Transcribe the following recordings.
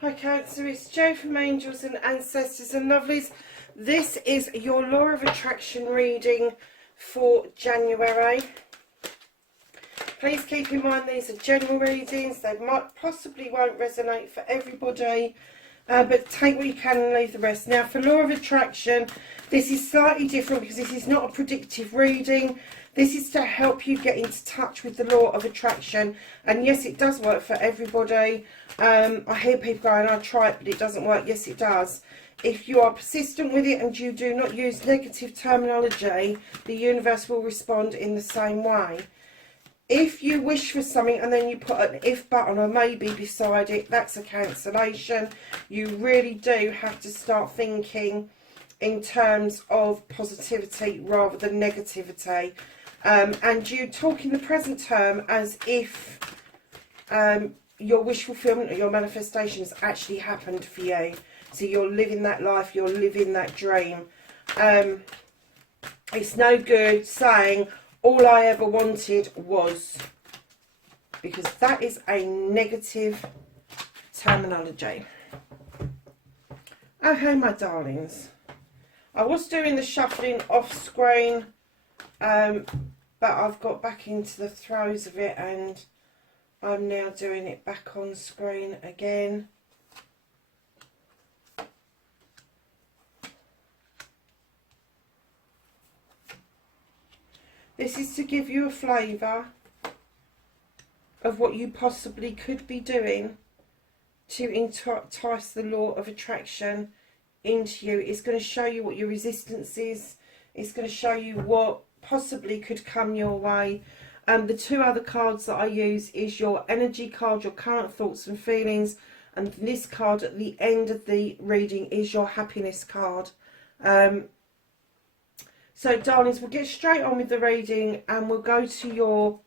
Hi Cancer, it's Jo from Angels and Ancestors and Lovelies. This is your Law of Attraction reading for January. Please keep in mind these are general readings. They might possibly won't resonate for everybody, but take what you can and leave the rest. Now for Law of Attraction, this is slightly different because this is not a predictive reading. This is to help you get into touch with the law of attraction. And yes, it does work for everybody. I hear people going, I try it, but it doesn't work. Yes, it does. If you are persistent with it and you do not use negative terminology, the universe will respond in the same way. If you wish for something and then you put an if button or maybe beside it, that's a cancellation. You really do have to start thinking in terms of positivity rather than negativity. And you talk in the present term as if your wish fulfillment or your manifestation has actually happened for you. So you're living that life, you're living that dream. It's no good saying all I ever wanted was, because that is a negative terminology. Okay, my darlings. I was doing the shuffling off screen, but I've got back into the throes of it and I'm now doing it back on screen again. This is to give you a flavour of what you possibly could be doing to entice the law of attraction into you. It's going to show you what your resistance is. It's going to show you what possibly could come your way. The two other cards that I use is your energy card, your current thoughts and feelings, and this card at the end of the reading is your happiness card. So darlings, we'll get straight on with the reading and we'll go to your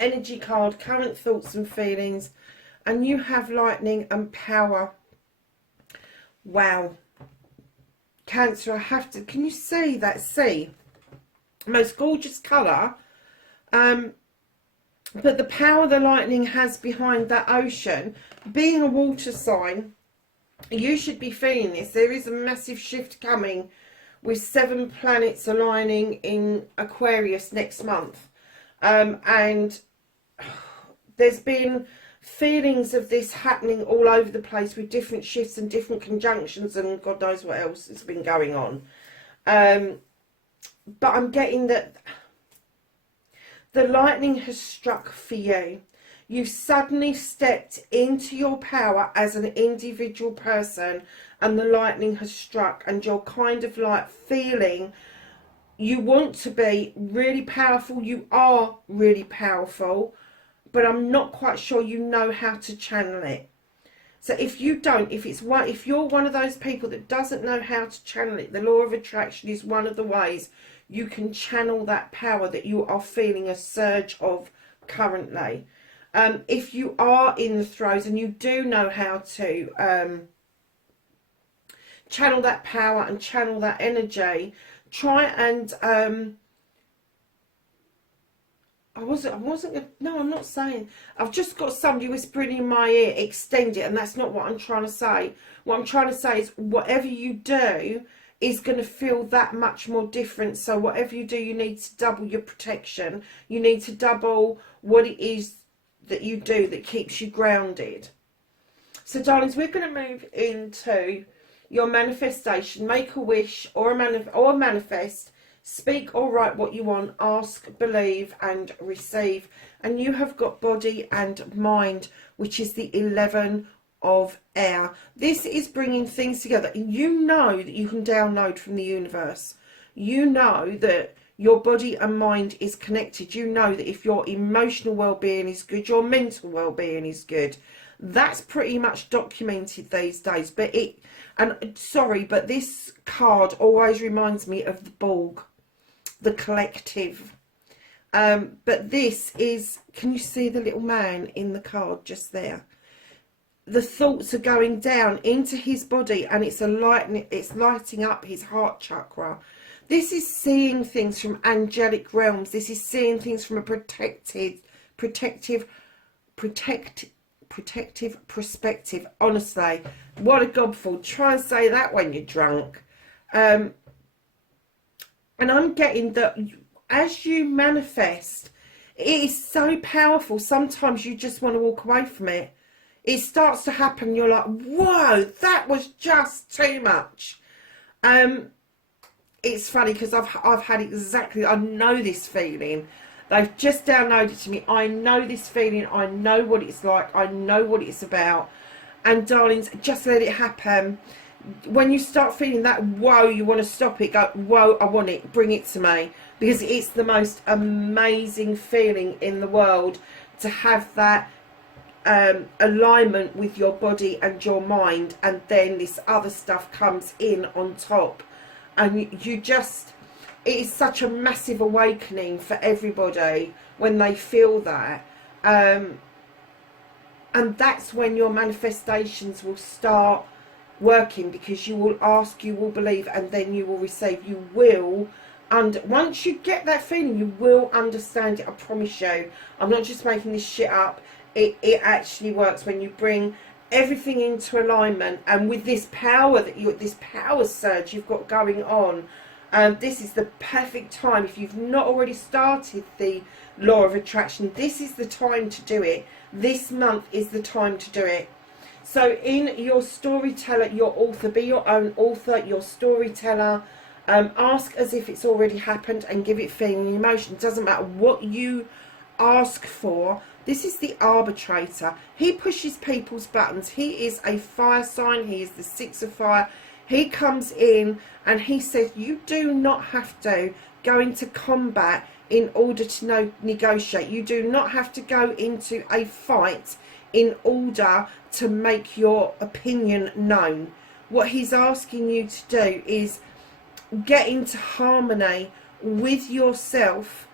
energy card, current thoughts and feelings, and you have lightning and power. Wow. Cancer, I have to, can you see that sea? Most gorgeous colour. But the power the lightning has behind that ocean, being a water sign, you should be feeling this. There is a massive shift coming with 7 planets aligning in Aquarius next month. And there's been feelings of this happening all over the place with different shifts and different conjunctions and God knows what else has been going on. But I'm getting that the lightning has struck for you. You've suddenly stepped into your power as an individual person and the lightning has struck and you're kind of like feeling you want to be really powerful. You are really powerful, but I'm not quite sure you know how to channel it. So if you don't, if you're one of those people that doesn't know how to channel it, the law of attraction is one of the ways you can channel that power that you are feeling a surge of currently. If you are in the throes and you do know how to channel that power and channel that energy, try and I'm not saying, I've just got somebody whispering in my ear, extend it, and that's not what I'm trying to say. What I'm trying to say is whatever you do is going to feel that much more different. So whatever you do, you need to double your protection. You need to double what it is that you do that keeps you grounded. So darlings, we're going to move into your manifestation. Make a wish or manifest. Speak or write what you want. Ask, believe and receive. And you have got body and mind, which is the 11 of air. This is bringing things together. You know that you can download from the universe. You know that your body and mind is connected. You know that if your emotional well-being is good, your mental well-being is good. That's pretty much documented these days. But sorry, but this card always reminds me of the Borg, the collective. But this is, can you see the little man in the card just there? The thoughts are going down into his body, and it's lighting up his heart chakra. This is seeing things from angelic realms. This is seeing things from a protective perspective. Honestly, what a godful. Try and say that when you're drunk. And I'm getting that as you manifest, it is so powerful. Sometimes you just want to walk away from it. It starts to happen. You're like, whoa, that was just too much. It's funny because I've had exactly, I know this feeling. They've just downloaded to me. I know this feeling. I know what it's like. I know what it's about. And darlings, just let it happen. When you start feeling that whoa, you want to stop it. Go, whoa, I want it. Bring it to me. Because it's the most amazing feeling in the world to have that alignment with your body and your mind, and then this other stuff comes in on top, and you just, it is such a massive awakening for everybody when they feel that, and that's when your manifestations will start working, because you will ask, you will believe, and then you will receive. You will, and once you get that feeling, you will understand it. I promise you. I'm not just making this shit up. It actually works when you bring everything into alignment, and with this power this power surge you've got going on. This is the perfect time. If you've not already started the law of attraction, this is the time to do it. This month is the time to do it. So in your storyteller, your author, be your own author, your storyteller. Ask as if it's already happened and give it feeling and emotion. It doesn't matter what you ask for. This is the arbitrator. He pushes people's buttons. He is a fire sign. He is the 6 of fire. He comes in and he says you do not have to go into combat in order to negotiate. You do not have to go into a fight in order to make your opinion known. What he's asking you to do is get into harmony with yourself,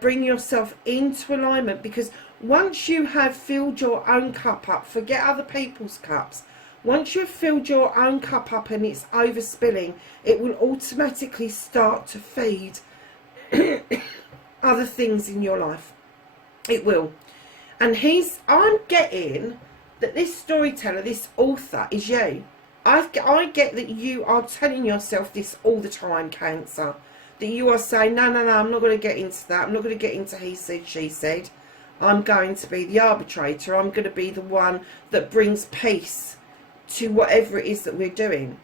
bring yourself into alignment, because once you have filled your own cup up, forget other people's cups. Once you've filled your own cup up and it's overspilling, it will automatically start to feed other things in your life. It will. And I'm getting that this storyteller, this author is you. I get that you are telling yourself this all the time, Cancer. That you are saying, no, I'm not going to get into that. I'm not going to get into he said, she said. I'm going to be the arbitrator. I'm going to be the one that brings peace to whatever it is that we're doing.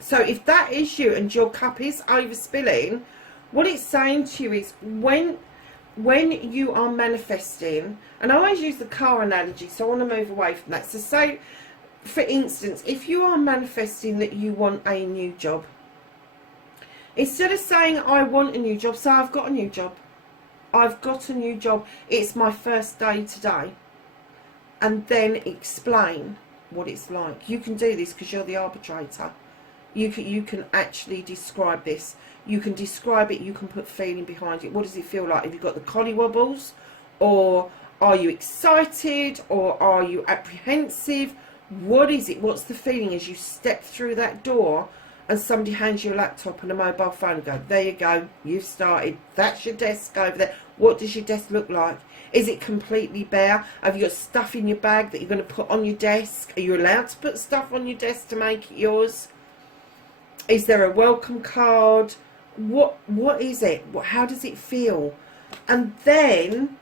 So if that is you and your cup is overspilling, what it's saying to you is when you are manifesting, and I always use the car analogy, so I want to move away from that. So say, for instance, if you are manifesting that you want a new job, instead of saying I want a new job, say I've got a new job. I've got a new job. It's my first day today. And then explain what it's like. You can do this because you're the arbitrator. You can actually describe this. You can describe it. You can put feeling behind it. What does it feel like? Have you got the collywobbles? Or are you excited? Or are you apprehensive? What is it? What's the feeling as you step through that door and somebody hands you a laptop and a mobile phone and go, there you go, you've started. That's your desk over there. What does your desk look like? Is it completely bare? Have you got stuff in your bag that you're going to put on your desk? Are you allowed to put stuff on your desk to make it yours? Is there a welcome card? What is it? How does it feel? And then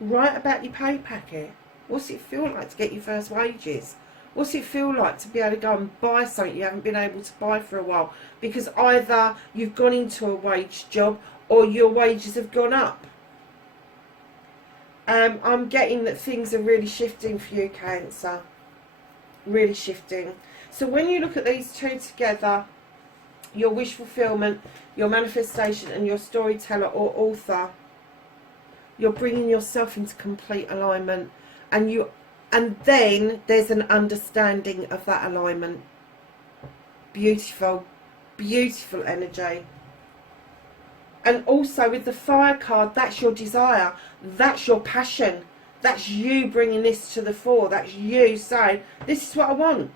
write about your pay packet. What's it feel like to get your first wages? What's it feel like to be able to go and buy something you haven't been able to buy for a while? Because either you've gone into a wage job or your wages have gone up. I'm getting that things are really shifting for you, Cancer. Really shifting. So when you look at these two together, your wish fulfillment, your manifestation, and your storyteller or author, you're bringing yourself into complete alignment, and then there's an understanding of that alignment. Beautiful, beautiful energy. And also with the fire card, that's your desire. That's your passion. That's you bringing this to the fore. That's you saying, this is what I want.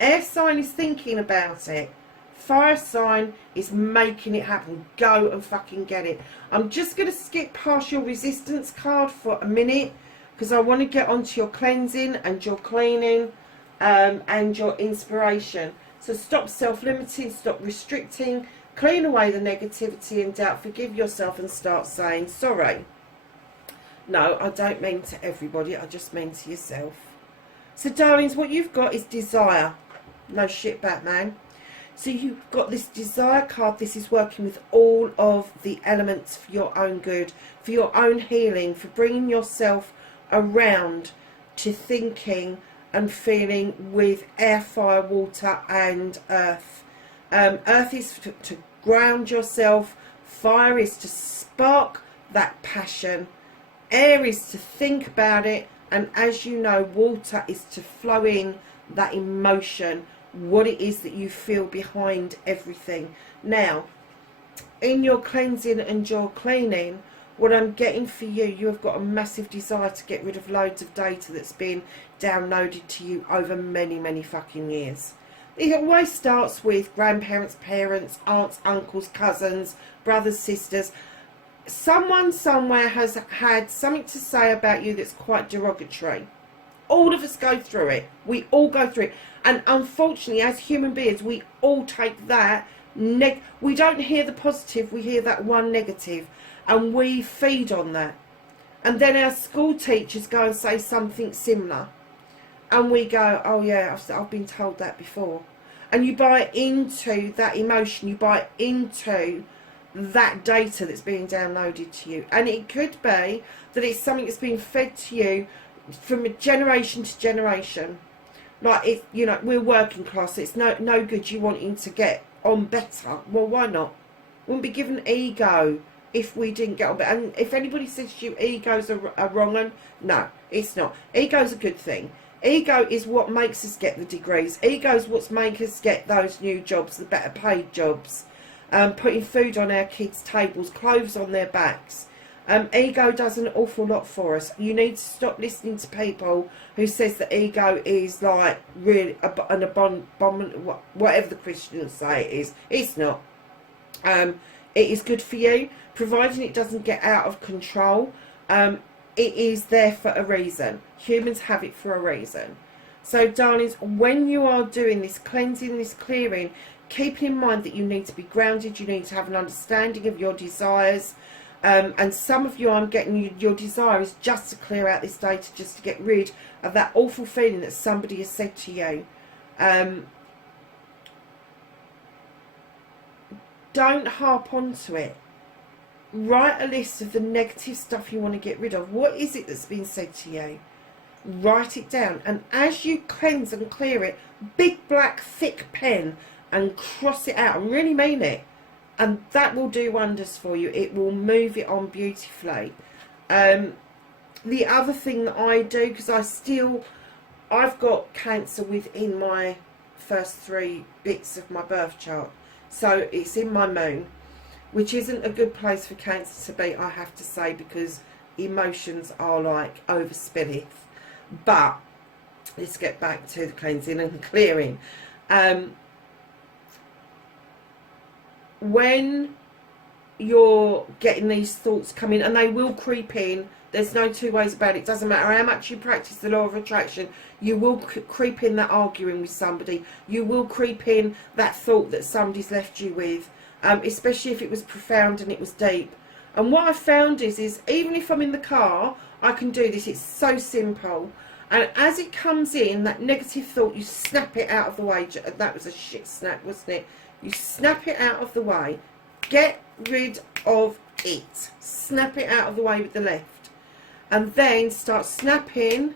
Air sign is thinking about it. Fire sign is making it happen. Go and fucking get it. I'm just going to skip past your resistance card for a minute, because I want to get onto your cleansing and your cleaning and your inspiration. So stop self-limiting, stop restricting, clean away the negativity and doubt, forgive yourself and start saying sorry. No, I don't mean to everybody, I just mean to yourself. So darlings, what you've got is desire. No shit, Batman. So you've got this desire card. This is working with all of the elements for your own good, for your own healing, for bringing yourself around to thinking and feeling with air, fire, water and earth. Earth is to ground yourself. Fire is to spark that passion. Air is to think about it. And as you know, water is to flow in that emotion, what it is that you feel behind everything. Now, in your cleansing and your cleaning, what I'm getting for you, you have got a massive desire to get rid of loads of data that's been downloaded to you over many, many fucking years. It always starts with grandparents, parents, aunts, uncles, cousins, brothers, sisters. Someone somewhere has had something to say about you that's quite derogatory. All of us go through it. We all go through it. And unfortunately, as human beings, we all take that. We don't hear the positive, we hear that one negative. And we feed on that. And then our school teachers go and say something similar. And we go, oh yeah, I've been told that before. And you buy into that emotion, you buy into that data that's being downloaded to you. And it could be that it's something that's being fed to you from generation to generation. Like, it, you know, we're working class, it's no good you wanting to get on better. Well, why not? Wouldn't be given ego if we didn't get on better. And if anybody says to you egos are wrong, and no, it's not. Ego's a good thing. Ego is what makes us get the degrees. Ego is what makes us get those new jobs, the better paid jobs. Putting food on our kids' tables, clothes on their backs. Ego does an awful lot for us. You need to stop listening to people who says that ego is like really an abomination, whatever the Christians say it is. It's not. It is good for you, providing it doesn't get out of control. It is there for a reason. Humans have it for a reason. So, darlings, when you are doing this cleansing, this clearing, keep in mind that you need to be grounded. You need to have an understanding of your desires. And some of you, I'm getting your desire is just to clear out this data, just to get rid of that awful feeling that somebody has said to you. Don't harp onto it. Write a list of the negative stuff you want to get rid of. What is it that's been said to you? Write it down. And as you cleanse and clear it, big black thick pen and cross it out and really mean it. And that will do wonders for you. It will move it on beautifully. The other thing that I do, because I've got Cancer within my first 3 bits of my birth chart. So it's in my moon, which isn't a good place for Cancer to be, I have to say, because emotions are like overspilleth. But let's get back to the cleansing and clearing. When you're getting these thoughts coming, and they will creep in, there's no two ways about it. It doesn't matter how much you practice the law of attraction, you will creep in that arguing with somebody. You will creep in that thought that somebody's left you with, especially if it was profound and it was deep. And what I've found is even if I'm in the car, I can do this. It's so simple. And as it comes in, that negative thought, you snap it out of the way. That was a shit snap, wasn't it? You snap it out of the way. Get rid of it. Snap it out of the way with the left. And then start snapping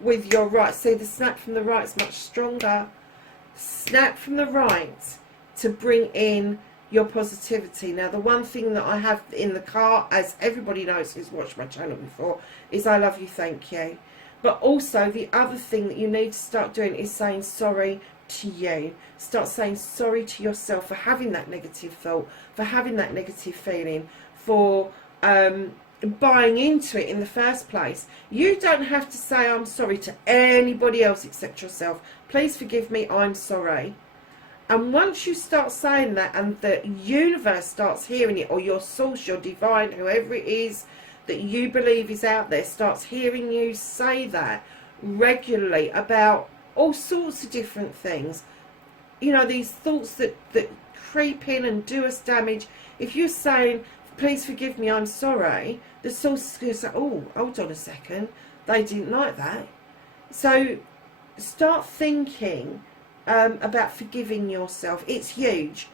with your right. See, the snap from the right is much stronger. Snap from the right to bring in your positivity. Now, the one thing that I have in the car, as everybody knows who's watched my channel before, is I love you, thank you. But also, the other thing that you need to start doing is saying sorry to you. Start saying sorry to yourself for having that negative thought, for having that negative feeling, for buying into it in the first place. You don't have to say I'm sorry to anybody else except yourself. Please forgive me, I'm sorry. And once you start saying that, and the universe starts hearing it, or your source, your divine, whoever it is that you believe is out there, starts hearing you say that regularly about all sorts of different things, you know, these thoughts that creep in and do us damage. If you're saying, please forgive me, I'm sorry, the source is going to say, oh, hold on a second, they didn't like that. So start thinking about forgiving yourself. It's huge.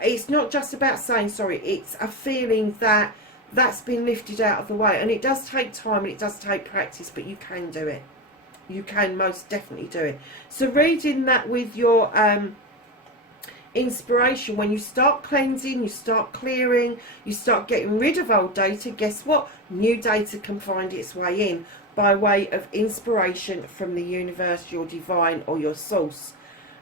It's not just about saying sorry, it's a feeling that that's been lifted out of the way. And it does take time and it does take practice, but you can do it. You can most definitely do it. So reading that with your inspiration, when you start cleansing, you start clearing, you start getting rid of old data, guess what? New data can find its way in by way of inspiration from the universe, your divine, or your source.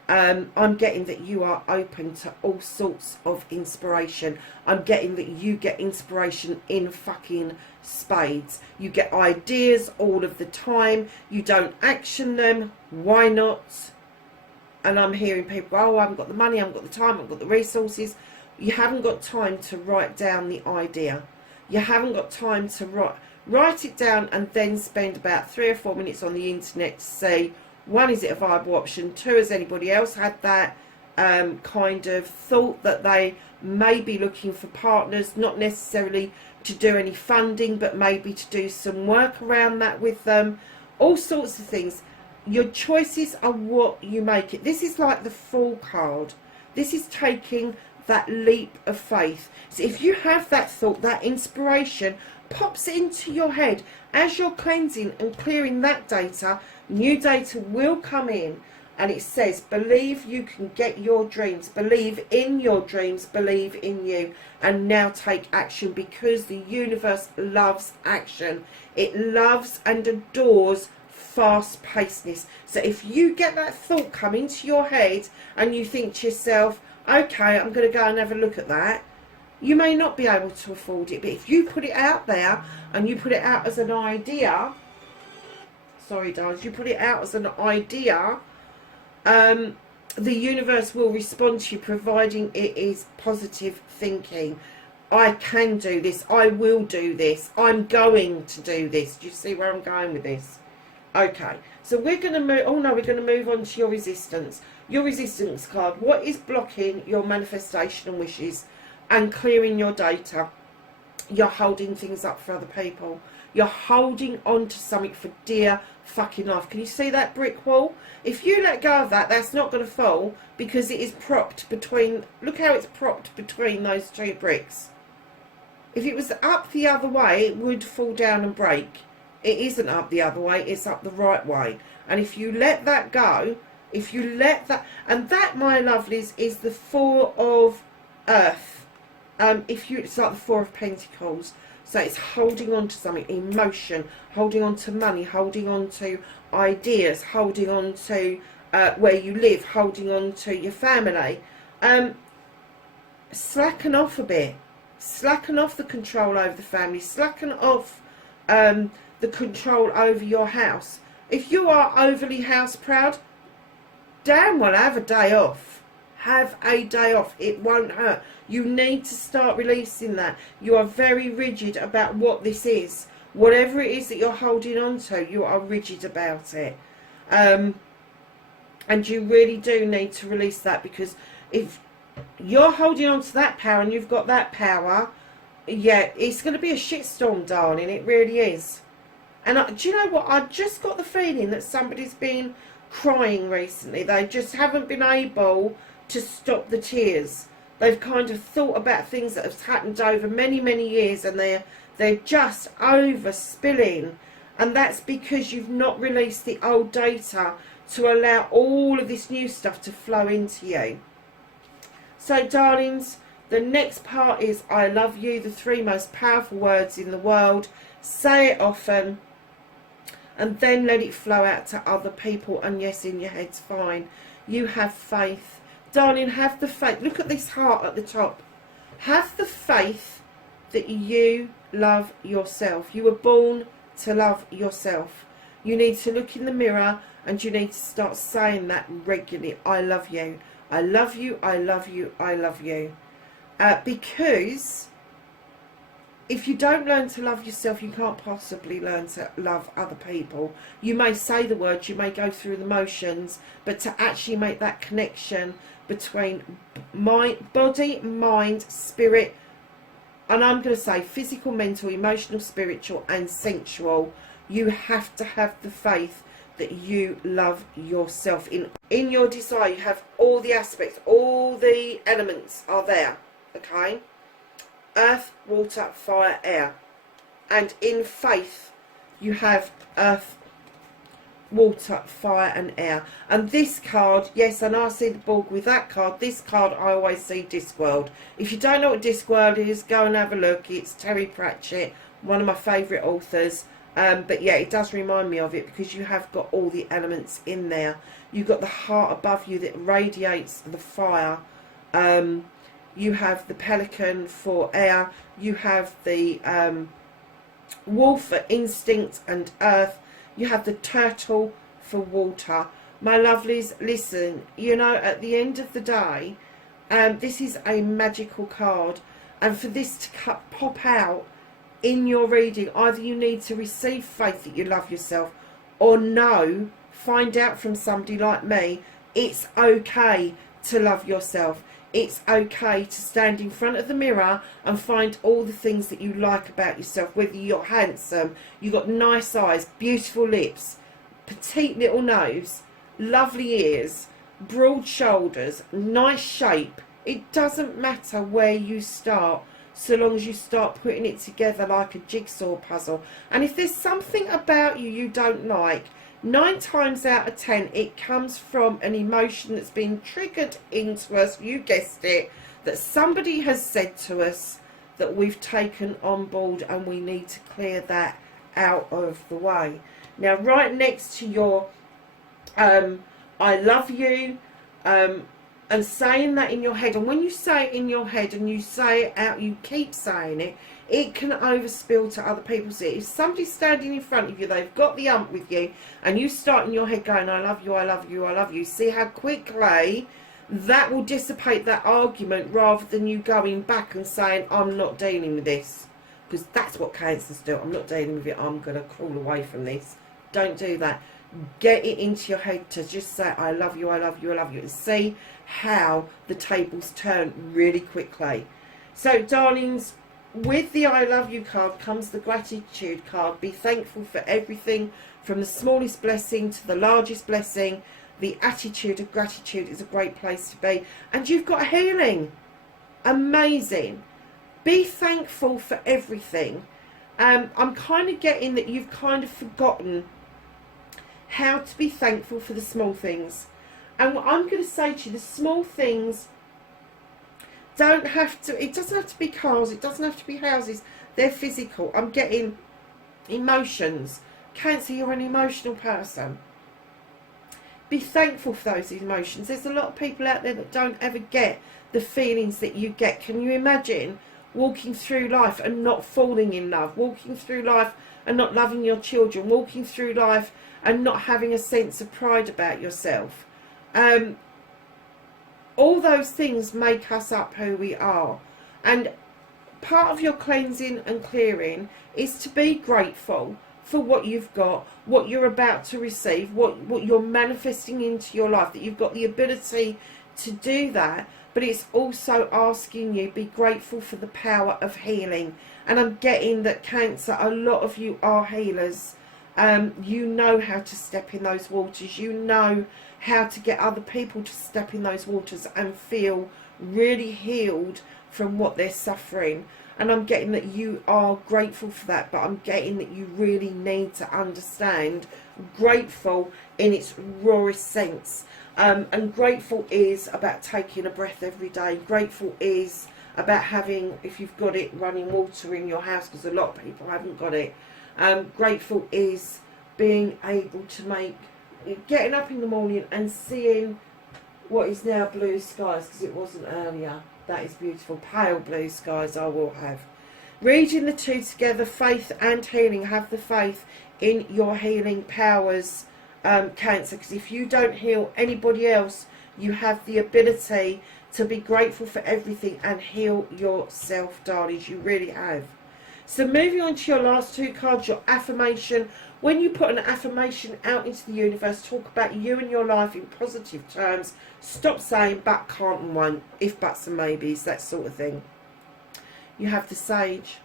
I'm getting that you are open to all sorts of inspiration. I'm getting that you get inspiration in fucking spades. You get ideas all of the time. You don't action them. Why not? And I'm hearing people, oh, I haven't got the money, I haven't got the time, I haven't got the resources. You haven't got time to write down the idea. You haven't got time to write it down and then spend about 3 or 4 minutes on the internet to see, one, is it a viable option? 2, has anybody else had that kind of thought that they may be looking for partners, not necessarily to do any funding, but maybe to do some work around that with them. All sorts of things. Your choices are what you make it. This is like the Fool card. This is taking that leap of faith. So if you have that thought, that inspiration pops into your head as you're cleansing and clearing that data, new data will come in, and it says, believe you can get your dreams, believe in your dreams, believe in you, and now take action, because the universe loves action. It loves and adores fast-pacedness. So if you get that thought come into your head and you think to yourself, okay, I'm going to go and have a look at that, you may not be able to afford it, but if you put it out there and you put it out as an idea, sorry darlings, you put it out as an idea, the universe will respond to you, providing it is positive thinking. I can do this, I will do this, I'm going to do this. Do you see where I'm going with this? Okay, so we're going to move, oh no, we're going to move on to your resistance. Your resistance card, what is blocking your manifestation and wishes and clearing your data? You're holding things up for other people. You're holding on to something for dear fucking life. Can you see that brick wall? If you let go of that, that's not going to fall, because it is propped between, look how it's propped between those 2 bricks. If it was up the other way, it would fall down and break. It isn't up the other way, it's up the right way. And if you let that go, if you let that, and that, my lovelies, is the 4 of earth. It's like the 4 of Pentacles. So it's holding on to something, emotion, holding on to money, holding on to ideas, holding on to where you live, holding on to your family. Slacken off a bit. Slacken off the control over the family. Slacken off the control over your house. If you are overly house proud, damn well have a day off. Have a day off. It won't hurt. You need to start releasing that. You are very rigid about what this is. Whatever it is that you're holding on to, you are rigid about it. And you really do need to release that, because if you're holding on to that power and you've got that power, yeah, it's going to be a shitstorm, darling. It really is. And do you know what? I just got the feeling that somebody's been crying recently. They just haven't been able to stop the tears. They've kind of thought about things that have happened over many, many years, and they're just over spilling. And that's because you've not released the old data to allow all of this new stuff to flow into you. So, darlings, the next part is I love you, the 3 most powerful words in the world. Say it often, and then let it flow out to other people. And yes, in your head's fine. You have faith. Darling, have the faith. Look at this heart at the top. Have the faith that you love yourself. You were born to love yourself. You need to look in the mirror and you need to start saying that regularly. I love you. I love you. I love you. I love you. Because if you don't learn to love yourself, you can't possibly learn to love other people. You may say the words, you may go through the motions, but to actually make that connection between body, mind, spirit, and I'm going to say physical, mental, emotional, spiritual and sensual, you have to have the faith that you love yourself. In your desire, you have all the aspects, all the elements are there, okay? Earth, water, fire, air. And in faith, you have earth, water, fire and air. And this card, yes, and I see the Borg with that card. This card, I always see Discworld. If you don't know what Discworld is, go and have a look. It's Terry Pratchett, one of my favourite authors. But yeah, it does remind me of it because you have got all the elements in there. You've got the heart above you that radiates the fire. You have the pelican for air. You have the wolf for instinct and earth. You have the turtle for water. My lovelies, listen, you know, at the end of the day, this is a magical card. And for this to pop out in your reading, either you need to receive faith that you love yourself, or no, find out from somebody like me, it's okay to love yourself. It's okay to stand in front of the mirror and find all the things that you like about yourself, whether you're handsome, you've got nice eyes, beautiful lips, petite little nose, lovely ears, broad shoulders, nice shape. It doesn't matter where you start, so long as you start putting it together like a jigsaw puzzle. And if there's something about you you don't like, 9 times out of 10 it comes from an emotion that's been triggered into us, you guessed it, that somebody has said to us that we've taken on board, and we need to clear that out of the way. Now, right next to your I love you, and saying that in your head, and when you say it in your head and you say it out, you keep saying it, it can overspill to other people. See, if somebody's standing in front of you, they've got the ump with you, and you start in your head going, I love you, I love you, I love you, see how quickly that will dissipate that argument, rather than you going back and saying, I'm not dealing with this. Because that's what cancers do. I'm not dealing with it, I'm going to crawl away from this. Don't do that. Get it into your head to just say, I love you, I love you, I love you, and see how the tables turn really quickly. So, darlings, with the I love you card comes the gratitude card. Be thankful for everything, from the smallest blessing to the largest blessing. The attitude of gratitude is a great place to be. And you've got healing. Amazing. Be thankful for everything. I'm kind of getting that you've kind of forgotten how to be thankful for the small things. And what I'm going to say to you, the small things don't have to, it doesn't have to be cars, it doesn't have to be houses, they're physical. I'm getting emotions. Cancer, you're an emotional person. Be thankful for those emotions. There's a lot of people out there that don't ever get the feelings that you get. Can you imagine walking through life and not falling in love, walking through life and not loving your children, walking through life and not having a sense of pride about yourself? All those things make us up who we are. And part of your cleansing and clearing is to be grateful for what you've got, what you're about to receive, what you're manifesting into your life, that you've got the ability to do that. But it's also asking you, be grateful for the power of healing. And I'm getting that, Cancer, a lot of you are healers. You know how to step in those waters. You know how to get other people to step in those waters and feel really healed from what they're suffering. And I'm getting that you are grateful for that, but I'm getting that you really need to understand grateful in its rawest sense. And grateful is about taking a breath every day. Grateful is about having, if you've got it, running water in your house, because a lot of people haven't got it. Grateful is being able to make, getting up in the morning and seeing what is now blue skies, because it wasn't earlier. That is beautiful. Pale blue skies I will have. Reading the two together, faith and healing. Have the faith in your healing powers, Cancer, because if you don't heal anybody else, you have the ability to be grateful for everything and heal yourself, darlings. You really have. So moving on to your last two cards, your affirmation. When you put an affirmation out into the universe, talk about you and your life in positive terms. Stop saying but, can't and won't, if buts and maybes, that sort of thing. You have the sage.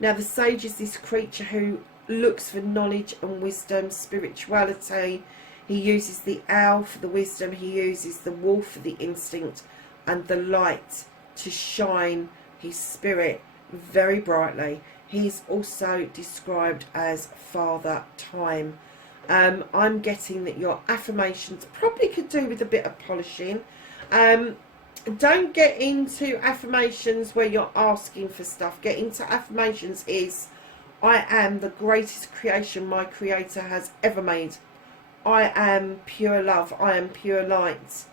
Now the sage is this creature who looks for knowledge and wisdom, spirituality. He uses the owl for the wisdom. He uses the wolf for the instinct and the light to shine his spirit very brightly. He's also described as Father Time. I'm getting that your affirmations probably could do with a bit of polishing. Don't get into affirmations where you're asking for stuff. Get into affirmations is, I am the greatest creation my creator has ever made. I am pure love. I am pure light.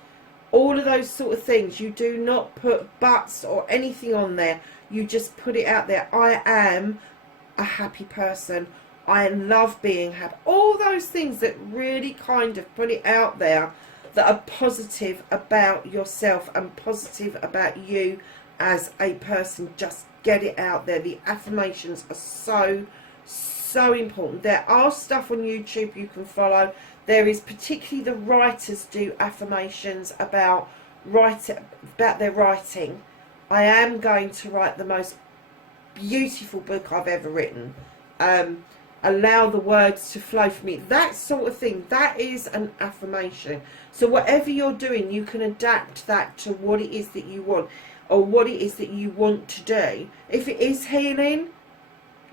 All of those sort of things. You do not put buts or anything on there. You just put it out there. I am a happy person. I love being happy. All those things that really kind of put it out there, that are positive about yourself and positive about you as a person. Just get it out there. The affirmations are so important. There are stuff on YouTube you can follow. There is particularly the writers do affirmations about their writing. I am going to write the most beautiful book I've ever written. Allow the words to flow from me. That sort of thing. That is an affirmation. So whatever you're doing, you can adapt that to what it is that you want, or what it is that you want to do. If it is healing,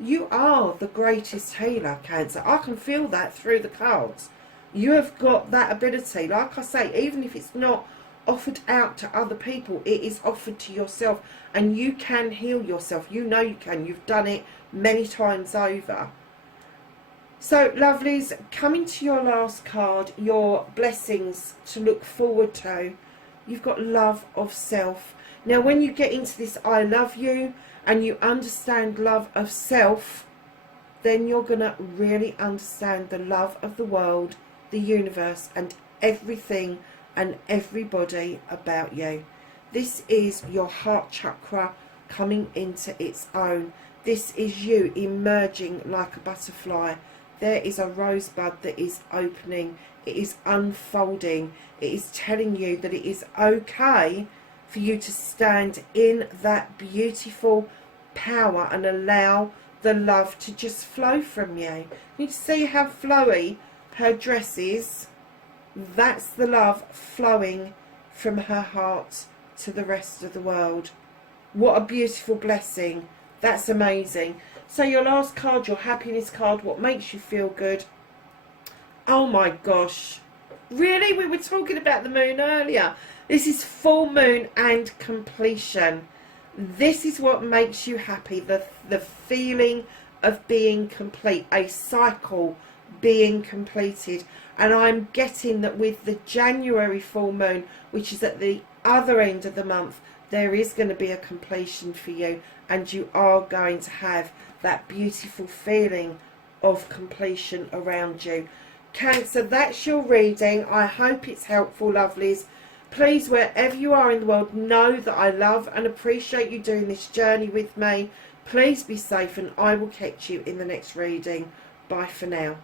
you are the greatest healer, Cancer. I can feel that through the cards. You have got that ability. Like I say, even if it's not offered out to other people, it is offered to yourself, and you can heal yourself. You know you can. You've done it many times over. So, lovelies, coming to your last card, your blessings to look forward to. You've got love of self. Now, when you get into this I love you and you understand love of self, then you're going to really understand the love of the world, the universe, and everything and everybody about you. This is your heart chakra coming into its own. This is you emerging like a butterfly. There is a rosebud that is opening. It is unfolding. It is telling you that it is okay for you to stand in that beautiful power and allow the love to just flow from you. You see how flowy her dress is? That's the love flowing from her heart to the rest of the world. What a beautiful blessing. That's amazing. So your last card, your happiness card, what makes you feel good. Oh my gosh. Really? We were talking about the moon earlier. This is full moon and completion. This is what makes you happy. The feeling of being complete. A cycle being completed. And I'm getting that with the January full moon, which is at the other end of the month, there is going to be a completion for you, and you are going to have that beautiful feeling of completion around you. Cancer, that's your reading. I hope it's helpful, lovelies. Please, wherever you are in the world, know that I love and appreciate you doing this journey with me. Please be safe, and I will catch you in the next reading. Bye for now.